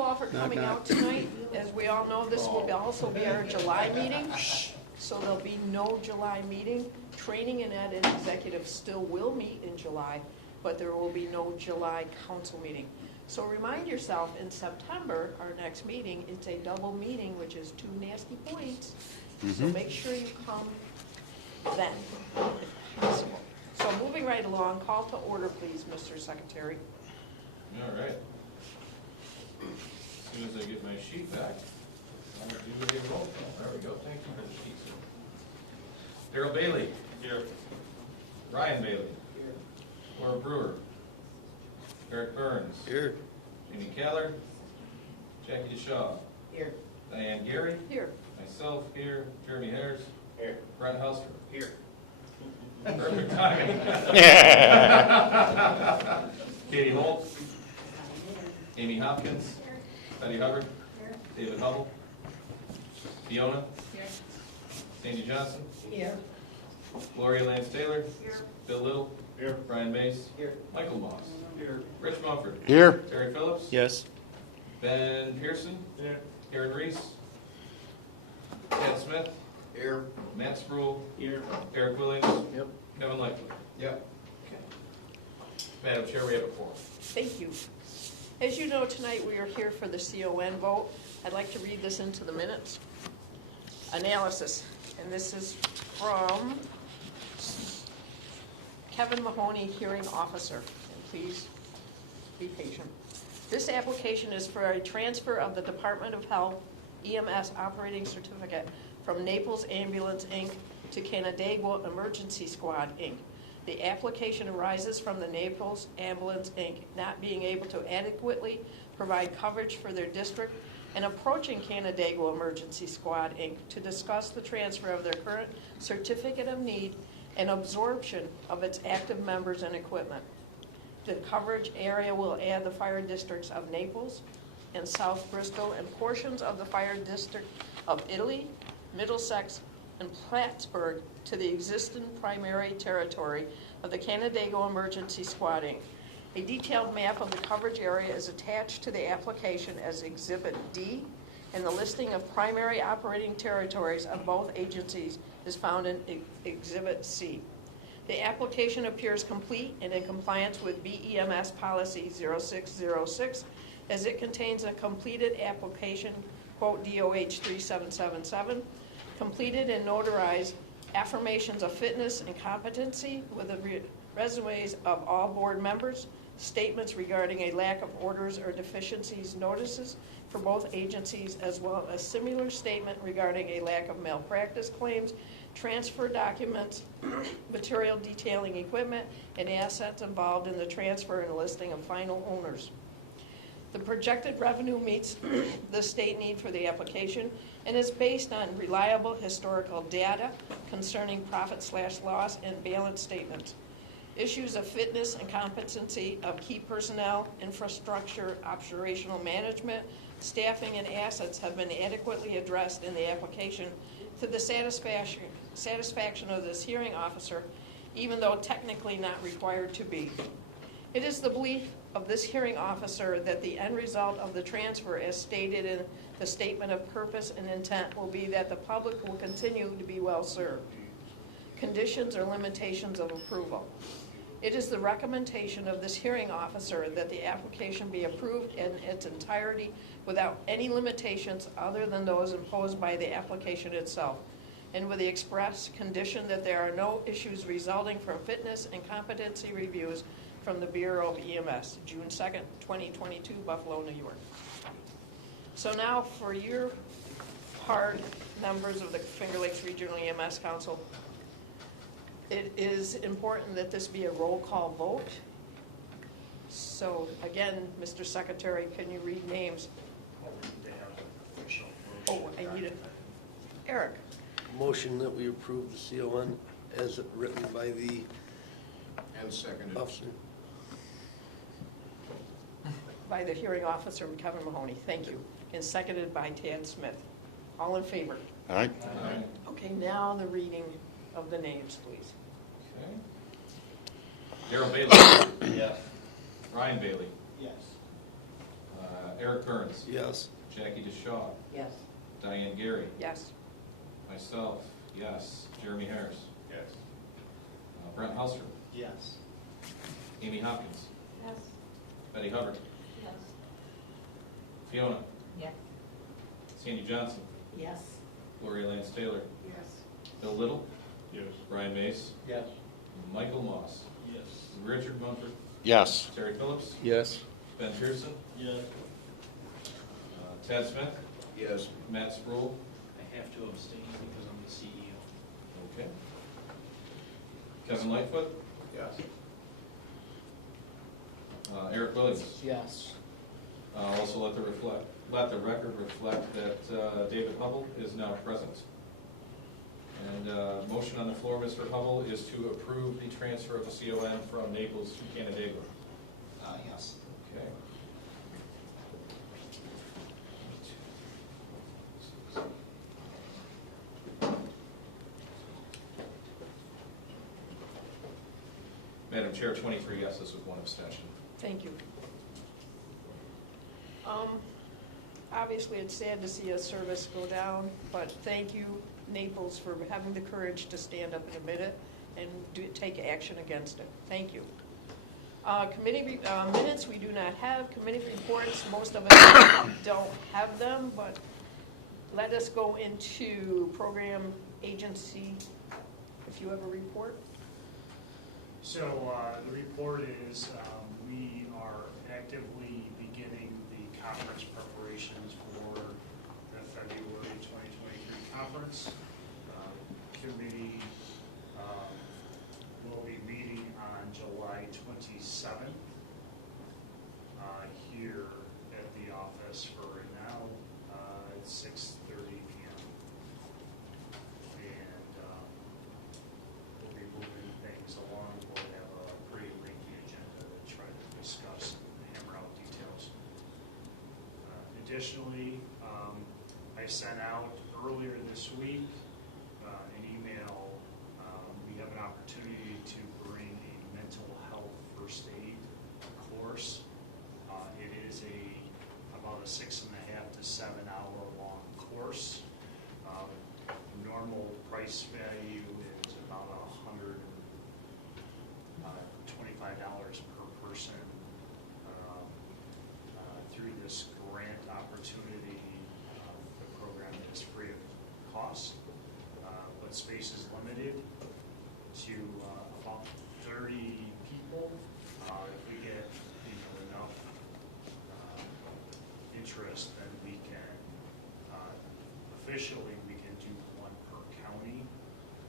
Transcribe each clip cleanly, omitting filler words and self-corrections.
you all for coming out tonight. As we all know, this will also be our July meeting, so there'll be no July meeting. Training and Ed and Executive still will meet in July, but there will be no July council meeting. So remind yourself, in September, our next meeting, it's a double meeting, which is 2 nasty points. So make sure you come then, if possible. So moving right along, call to order, please, Mr. Secretary. All right. As soon as I get my sheet back, I'll do a roll call. There we go. Thank you for the sheet, sir. Darrell Bailey. Here. Ryan Bailey. Here. Laura Brewer. Eric Burns. Here. Amy Keller. Jackie DeShaw. Here. Diane Gary. Here. Myself here. Jeremy Harris. Here. Brent Huster. Here. Perfect timing. Katie Holt. Amy Hopkins. Betty Hubbard. David Hubble. Fiona. Here. Sandy Johnson. Here. Gloria Lance Taylor. Here. Bill Little. Here. Brian Mace. Here. Michael Moss. Here. Rich Mumford. Here. Terry Phillips. Yes. Ben Pearson. Here. Karen Reese. Ted Smith. Here. Matt Sproul. Here. Eric Williams. Yep. Kevin Lechler. Yep. Madam Chair, we have a quorum. Thank you. As you know, tonight we are here for the CON vote. I'd like to read this into the minutes. Analysis, and this is from Kevin Mahoney, hearing officer. And please be patient. This application is for a transfer of the Department of Health EMS operating certificate from Naples Ambulance, Inc. to Canandaigua Emergency Squad, Inc. The application arises from the Naples Ambulance, Inc. not being able to adequately provide coverage for their district and approaching Canandaigua Emergency Squad, Inc. to discuss the transfer of their current certificate of need and absorption of its active members and equipment. The coverage area will add the fire districts of Naples and South Bristol and portions of the fire district of Italy, Middlesex, and Plattsburgh to the existing primary territory of the Canandaigua Emergency Squad, Inc. A detailed map of the coverage area is attached to the application as Exhibit D, and the listing of primary operating territories of both agencies is found in Exhibit C. The application appears complete and in compliance with BEMS Policy 0606, as it contains a completed application, quote DOH 3777, completed and notarized affirmations of fitness and competency with the resumes of all board members, statements regarding a lack of orders or deficiencies notices for both agencies, as well as similar statement regarding a lack of malpractice claims, transfer documents, material detailing equipment, and assets involved in the transfer and listing of final owners. The projected revenue meets the state need for the application and is based on reliable historical data concerning profit/loss and balance statements. Issues of fitness and competency of key personnel, infrastructure, operational management, staffing, and assets have been adequately addressed in the application to the satisfaction of this hearing officer, even though technically not required to be. It is the belief of this hearing officer that the end result of the transfer, as stated in the statement of purpose and intent, will be that the public will continue to be well served. Conditions or limitations of approval. It is the recommendation of this hearing officer that the application be approved in its entirety without any limitations other than those imposed by the application itself, and with the express condition that there are no issues resulting from fitness and competency reviews from the Bureau of EMS, June 2nd, 2022, Buffalo, New York. So now for your part, members of the Finger Lakes Regional EMS Council, it is important that this be a roll call vote. So again, Mr. Secretary, can you read names? Oh, I need it. Eric. Motion that we approve the CON as written by the And seconded. officer. By the hearing officer, Kevin Mahoney, thank you. And seconded by Tad Smith. All in favor? Aye. Aye. Okay, now the reading of the names, please. Okay. Darrell Bailey. Yes. Ryan Bailey. Yes. Eric Kearns. Yes. Jackie DeShaw. Yes. Diane Gary. Yes. Myself, yes. Jeremy Harris. Yes. Brent Hauser. Yes. Amy Hopkins. Yes. Betty Hubbard. Yes. Fiona. Yes. Sandy Johnson. Yes. Gloria Lance Taylor. Yes. Bill Little. Yes. Brian Mace. Yes. Michael Moss. Yes. Richard Mumford. Yes. Terry Phillips. Yes. Ben Pearson. Yes. Tad Smith. Yes. Matt Sproul. I have to abstain because I'm the CEO. Okay. Kevin Lightfoot. Yes. Eric Williams. Yes. Also let the record reflect that David Hubble is now present. And motion on the floor, Mr. Hubble, is to approve the transfer of the CON from Naples to Canandaigua. Yes. Okay. Madam Chair, 23 yeses with 1 abstention. Thank you. Obviously, it's sad to see a service go down, but thank you, Naples, for having the courage to stand up and admit it and take action against it. Thank you. Committee minutes, we do not have. Committee reports, most of us don't have them, but let us go into program agency, if you have a report. So the report is we are actively beginning the conference preparations for the February 2023 conference. Committee will be meeting on July 27th here at the office for right now at 6:30 p.m. And we'll be moving things along. We'll have a pretty lengthy agenda to try to discuss and hammer out details. Additionally, I sent out earlier this week an email. We have an opportunity to bring a mental health first aid course. It is about a 6.5 to 7 hour long course. Normal price value is about $125 per person. Through this grant opportunity, the program is free of cost, but space is limited to about 30 people. If we get enough interest, then we can officially we can do 1 per county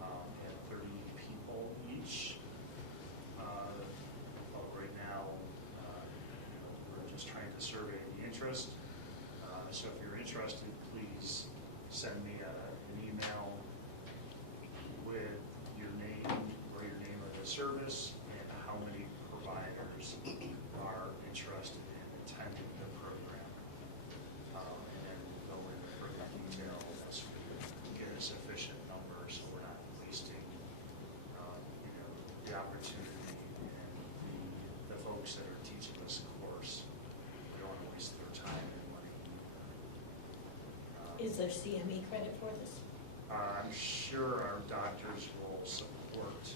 at 30 people each. But right now, we're just trying to survey the interest. So if you're interested, please send me an email with your name or your name of the service and how many providers are interested in attending the program. And then go in for the email once we get a sufficient number, so we're not wasting the opportunity and the folks that are teaching this course. We don't want to waste their time and money. Is there CME credit for this? I'm sure our doctors will support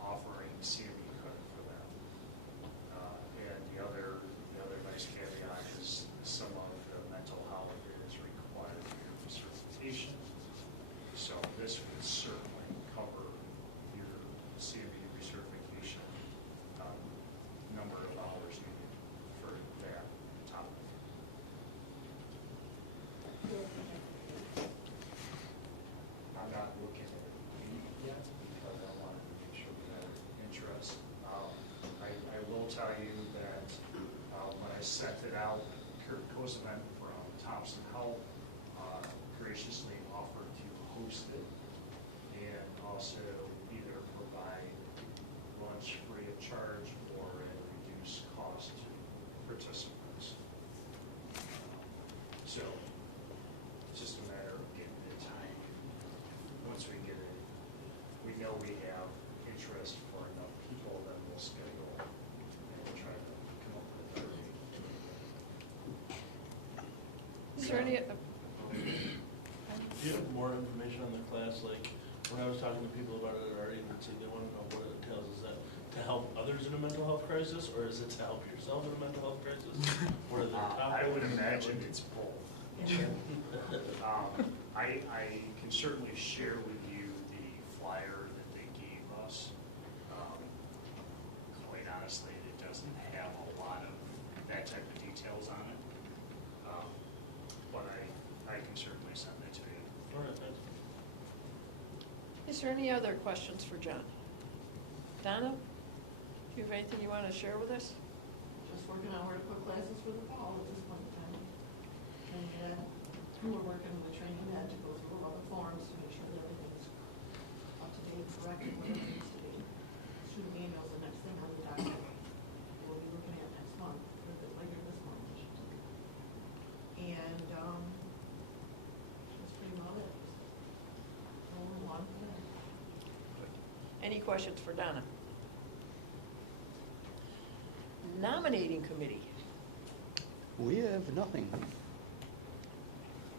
offering CME credit for that. And the other nice caveat is some of the mental health is required for certification. So this would certainly cover your CME recertification number of hours needed for that topic. I'm not looking at it yet because I wanted to make sure we had interest. I will tell you that when I sent it out, Kurt Koseman from Thompson Health graciously offered to host it and also either provide lunch free of charge or at reduced cost to participants. So it's just a matter of getting the time. Once we get it, we know we have interest for enough people, then we'll schedule and we'll try to come up with a date. Is there any, Do you have more information on the class? Like, when I was talking to people about it at our agency, they want to know what it entails. Is that to help others in a mental health crisis, or is it to help yourself in a mental health crisis? What are the I would topics? imagine it's both. I can certainly share with you the flyer that they gave us. Quite honestly, it doesn't have a lot of that type of details on it. But I can certainly send it to you. All right, thanks. is there any other questions for John? Donna, do you have anything you want to share with us? Just working on where to put classes for the fall at this point in time. And we're working with training ed to go through all the forms to make sure that everything's up to date, correct, and where it needs to be. Shooting emails, the next thing on the document we'll be looking at next month, a little bit later this month. And that's pretty well it. Rolling along from there. Any questions for Donna? Nominating committee. We have nothing.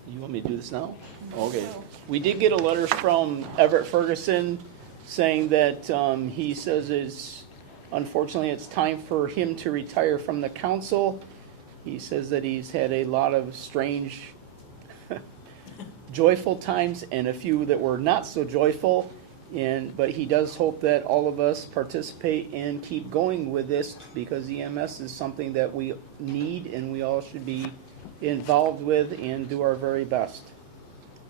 You want me to do this now? Okay. No. We did get a letter from Everett Ferguson saying that he says unfortunately it's time for him to retire from the council. He says that he's had a lot of strange, joyful times and a few that were not so joyful. But he does hope that all of us participate and keep going with this, because EMS is something that we need and we all should be involved with and do our very best.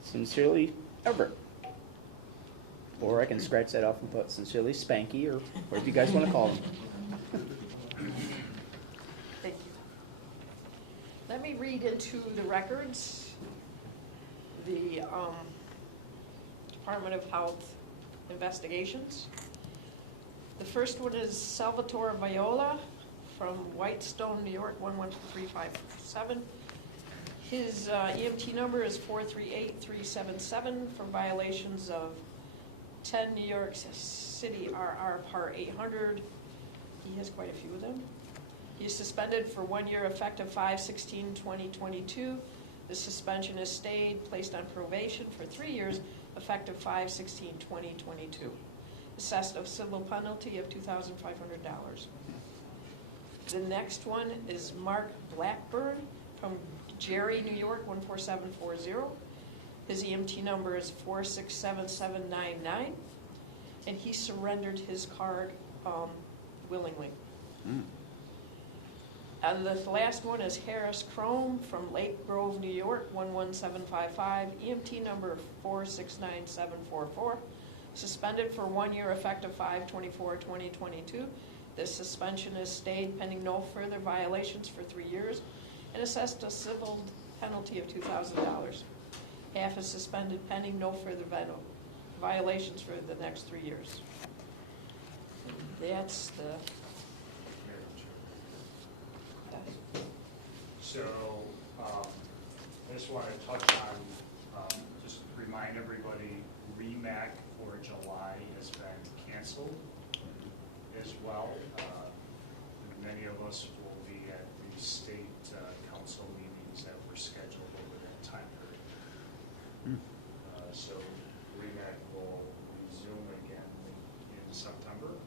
Sincerely, Everett. Or I can scratch that off and put sincerely Spanky, or whatever you guys want to call him. Thank you. Let me read into the records the Department of Health investigations. The first one is Salvatore Viola from Whitestone, New York, 11357. His EMT number is 438377 for violations of 10 New York City RR Part 800. He has quite a few of them. He is suspended for 1 year effective 5/16/2022. The suspension is stayed, placed on probation for 3 years effective 5/16/2022. Assessed a civil penalty of $2,500. The next one is Mark Blackburn from Jerry, New York, 14740. His EMT number is 467799, and he surrendered his card willingly. And the last one is Harris Crome from Lake Grove, New York, 11755, EMT number 469744. Suspended for 1 year effective 5/24/2022. This suspension is stayed pending no further violations for 3 years and assessed a civil penalty of $2,000. Half is suspended pending no further violations for the next 3 years. That's the... So, I just want to touch on, just remind everybody, REMAC for July has been canceled as well. Many of us will be at the state council meetings that were scheduled over that time period. So REMAC will resume again in September.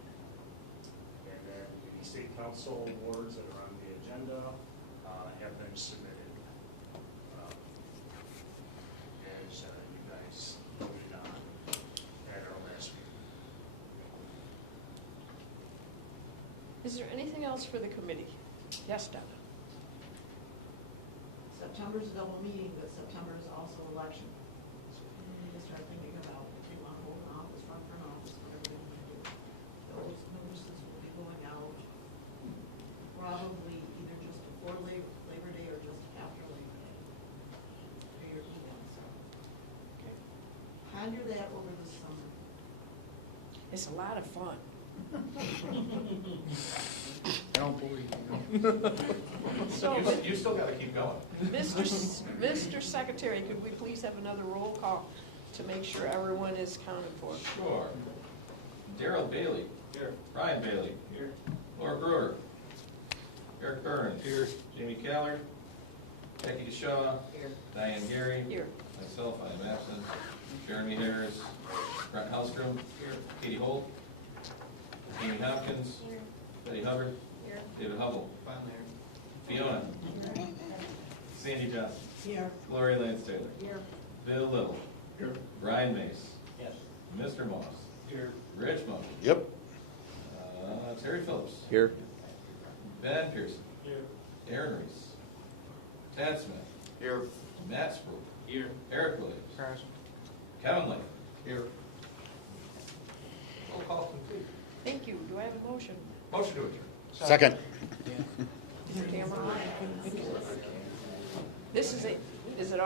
And then the state council awards that are on the agenda have been submitted, as you guys voted on at our last meeting. Is there anything else for the committee? Yes, Donna? September's a double meeting, but September is also election. So we need to start thinking about if you want to hold an office, run for an office, whatever you want to do. Those notices will be going out probably either just before Labor Day or just after Labor Day for your emails. Ponder that over the summer. It's a lot of fun. I don't believe you. So, You still gotta keep going. Mr. Secretary, could we please have another roll call to make sure everyone is counted for? Sure. Daryl Bailey. Here. Ryan Bailey. Here. Laura Brewer. Eric Burns. Here. Jamie Caller. Becky DeShaw. Here. Diane Gary. Here. Myself, I am absent. Jeremy Harris. Brett Halstrom. Katie Holt. Amy Hopkins. Betty Hubbard. Here. David Hubble. Fiona. Sandy Johnson. Here. Gloria Lance Taylor. Here. Bill Little. Here. Brian Mace. Yes. Mr. Moss. Here. Rich Moss. Yep. Terry Phillips. Here. Ben Pearson. Here. Aaron Reese. Tad Smith. Here. Matt Spruill. Here. Eric Williams. Kevin Lake. Here. Roll call complete. Thank you. Do I have a motion? Motion to adjourn. Second. Camera on? This is it. Is it